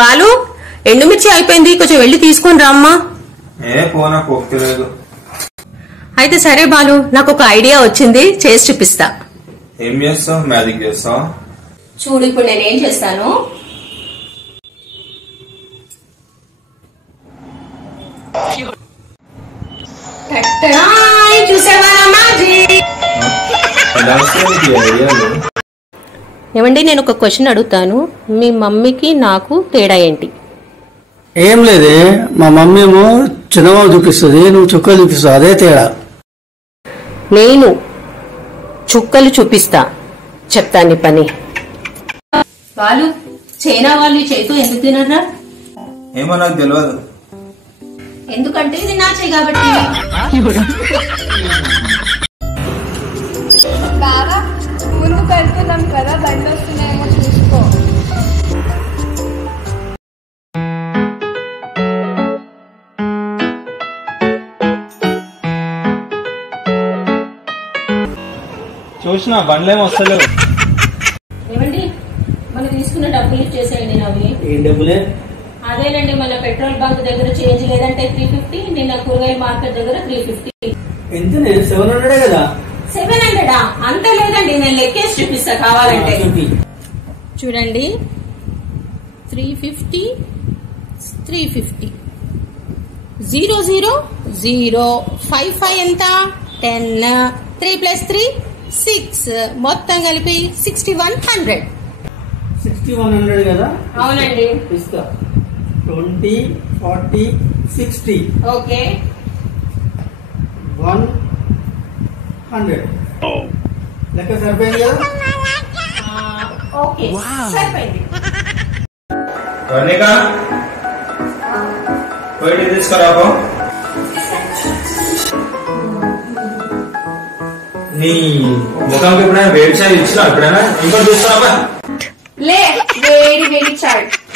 బాలు ఎండుమిర్చి అయిపోయింది, కొంచెం వెళ్ళి తీసుకొని రామ్మా. అయితే సరే బాలు, నాకు ఒక ఐడియా వచ్చింది, చేసి చూపిస్తా. ఏం చేస్తావు? మ్యాజిక్ చేస్తావా? చూడు ఇప్పుడు నేనేం చేస్తాను. చూసావా మ్యాజిక్? ఏమండి, నేను ఒక క్వశ్చన్ అడుగుతాను, మీ మమ్మీకి నాకు తేడా ఏంటి? ఏం లేదే, మా మమ్మీ ఏమో చిన్నమామ చూపిస్తుంది, నువ్వు చుక్కలు చూపిస్తావు, అదే తేడా. నేను చుక్కలు చూపిస్తా, చెప్తాను నీ పని. వాళ్ళు చైనా వాళ్ళు చేతు ఎందుకు తినరా? ఏమో నాకు తెలియదు. ఎందుకంటే ఇది నా చేయి కాబట్టి. బాగా స్కూల్కి వెళ్తున్నాం కదా, బండి వస్తున్నాయేమో చూసుకో. చూసినా బండ్లేమో వస్తలేవు. ఏమండి, మనం తీసుకున్న డబ్బులు ఇచ్చేసేయండి. నవ్వి ఏం డబ్బులే? అదేనండి, మన పెట్రోల్ బంక్ దగ్గర చేంజ్ లేదంటే 350, నిన్న కూరగాయల మార్కెట్ దగ్గర 350. ఎంత? 700 కదా. 700? అంత లేదండి, నేను లెక్కేసి చూపిస్తా కావాలంటే. చూడండి, 350 350 0 0 0 5 5 ఎంత? 10 3 + 3 6, మొత్తం కలిపి 6100. 6100 కదా? అవునండి. ఇస్తా. 20 40 60. ఓకే, 100. లెక్క సరిపోయింది కదా? ఓకే, సరిపోయింది. పోయి తీసుకురాబో. నీ ముఖంకి ఎప్పుడైనా వేడి చాయ్ ఇచ్చినా? ఎప్పుడైనా ఇంకో తీసుకురాబా. లే, వేడి వేడి చాయ్.